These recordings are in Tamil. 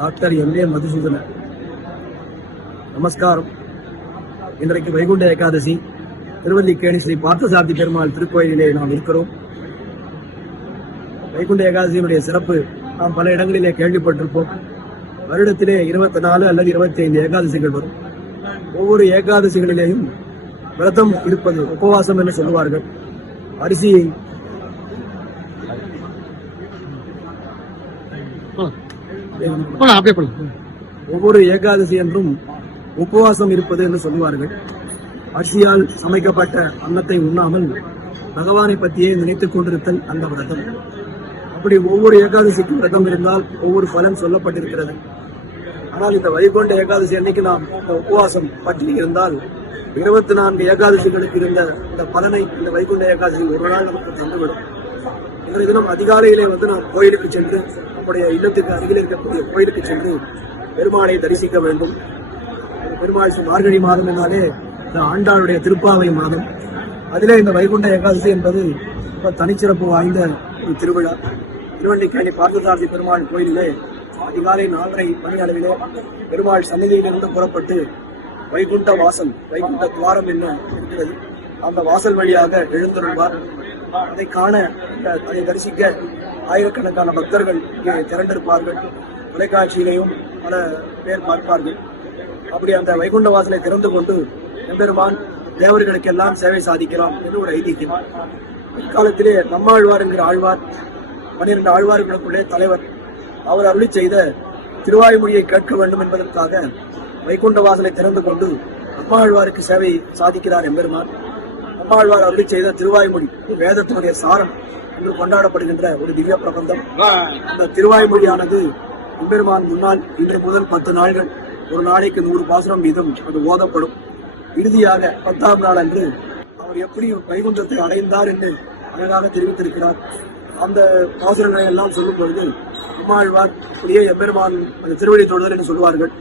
Doctor MA. மதுசூதனன். நமஸ்காரம். இன்றைக்கு வைகுண்ட ஏகாதசி. திருவல்லிக்கேணி ஸ்ரீ பார்த்தசாரதி பெருமாள் திருக்கோயிலிலே நாம் இருக்கிறோம். வைகுண்ட ஏகாதசியினுடைய சிறப்பு நாம் பல இடங்களிலே கேள்விப்பட்டிருப்போம். வருடத்திலே 24 அல்லது 25 ஏகாதசிகள் வரும். ஒவ்வொரு ஏகாதசிகளிலேயும் விரதம் இருப்பது உபவாசம் என்று சொல்லுவார்கள். அரிசியை ஒவ்வொரு ஏகாதசி என்றும் உபவாசம் இருப்பது என்று சொல்லுவார்கள். அரிசியால் சமைக்கப்பட்ட அன்னத்தை உண்ணாமல் பகவானை பற்றியே நினைத்துக் கொண்டிருத்தல் அந்த விரதம். அப்படி ஒவ்வொரு ஏகாதசிக்கும் விரதம் இருந்தால் ஒவ்வொரு பலன் சொல்லப்பட்டிருக்கிறது. ஆனால் இந்த வைகுண்ட ஏகாதசி அன்னைக்கு நாம் இந்த உபவாசம் பற்றி இருந்தால் 24 ஏகாதசிகளுக்கு இருந்த இந்த பலனை இந்த வைகுண்ட ஏகாதசி ஒரு நாள் நமக்கு தந்துவிடும். இன்றைய தினம் அதிகாலையிலே நாம் கோயிலுக்கு சென்று நம்முடைய இல்லத்துக்கு அருகில் இருக்கக்கூடிய கோயிலுக்கு சென்று பெருமாளை தரிசிக்க வேண்டும். பெருமாள் மார்கழி மாதம் என்னாலே இந்த ஆண்டாளுடைய திருப்பாவை மாதம். அதிலே இந்த வைகுண்ட ஏகாதசி என்பது தனிச்சிறப்பு வாய்ந்த ஒரு திருவிழா. திருவல்லிக்கேணி பார்த்தசாரதி பெருமாள் கோயிலிலே அதிகாலை 4:30 மணி அளவிலே பெருமாள் சந்நிதியிலிருந்து புறப்பட்டு வைகுண்ட வாசல், வைகுண்ட துவாரம் என்ன இருக்கிறது, அந்த வாசல் வழியாக எழுந்தருள்வார். அதை காண, அதை தரிசிக்க ஆயிரக்கணக்கான பக்தர்கள் இங்கே திரண்டிருப்பார்கள். தொலைக்காட்சியிலையும் பல பேர் பார்ப்பார்கள். அப்படி அந்த வைகுண்ட வாசலை திறந்து கொண்டு எம்பெருமான் தேவர்களுக்கு எல்லாம் சேவை சாதிக்கலாம் என்று ஒரு ஐதீகம். இக்காலத்திலே நம்மாழ்வார் என்கிற ஆழ்வார் 12 ஆழ்வார்களுக்குள்ளே தலைவர். அவர் அருளி செய்த திருவாய்மொழியை கேட்க வேண்டும் என்பதற்காக வைகுண்ட வாசலை திறந்து கொண்டு நம்மாழ்வாருக்கு சேவை சாதிக்கிறார் எம்பெருமான். நம்மாழ்வார் அருளி செய்த திருவாய்மொழி வேதத்தினுடைய சாரம் என்று கொண்டாடப்படுகின்ற ஒரு திவ்ய பிரபந்தம். அந்த திருவாய்மொழியானது எம்பெருமான் முன்னால் இன்று முதல் 10 நாள்கள் ஒரு நாளைக்கு 100 பாசுரம் வீதம் அது ஓதப்படும். இறுதியாக 10ஆம் நாள் அன்று அவர் எப்படி வைகுண்டத்தை அடைந்தார் என்று அழகாக தெரிவித்திருக்கிறார். அந்த பாசுரங்களை எல்லாம் சொல்லும் பொழுது நம்மாழ்வார் அப்படியே எம்பெருமான் அந்த திருவடி தொழுதல் என்று சொல்வார்கள்.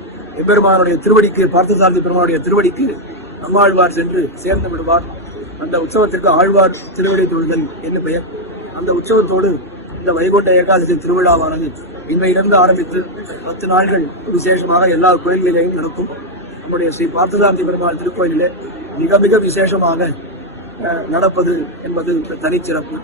எம்பெருமானுடைய திருவடிக்கு, பார்த்தசாரதி பெருமானுடைய திருவடிக்கு நம்மாழ்வார் சென்று சேர்ந்து விடுவார். அந்த உற்சவத்திற்கு ஆழ்வார் திருவடி தொழுதல் என்று பெயர். அந்த உற்சவத்தோடு இந்த வைகுண்ட ஏகாதசி திருவிழாவானது இன்றையிலிருந்து ஆரம்பித்து 10 நாள்கள் விசேஷமாக எல்லா கோயில்களிலேயும் நடக்கும். நம்முடைய ஸ்ரீ பார்த்தசாரதி பெருமாள் திருக்கோயிலிலே மிக மிக விசேஷமாக நடப்பது என்பது தனிச்சிறப்பு.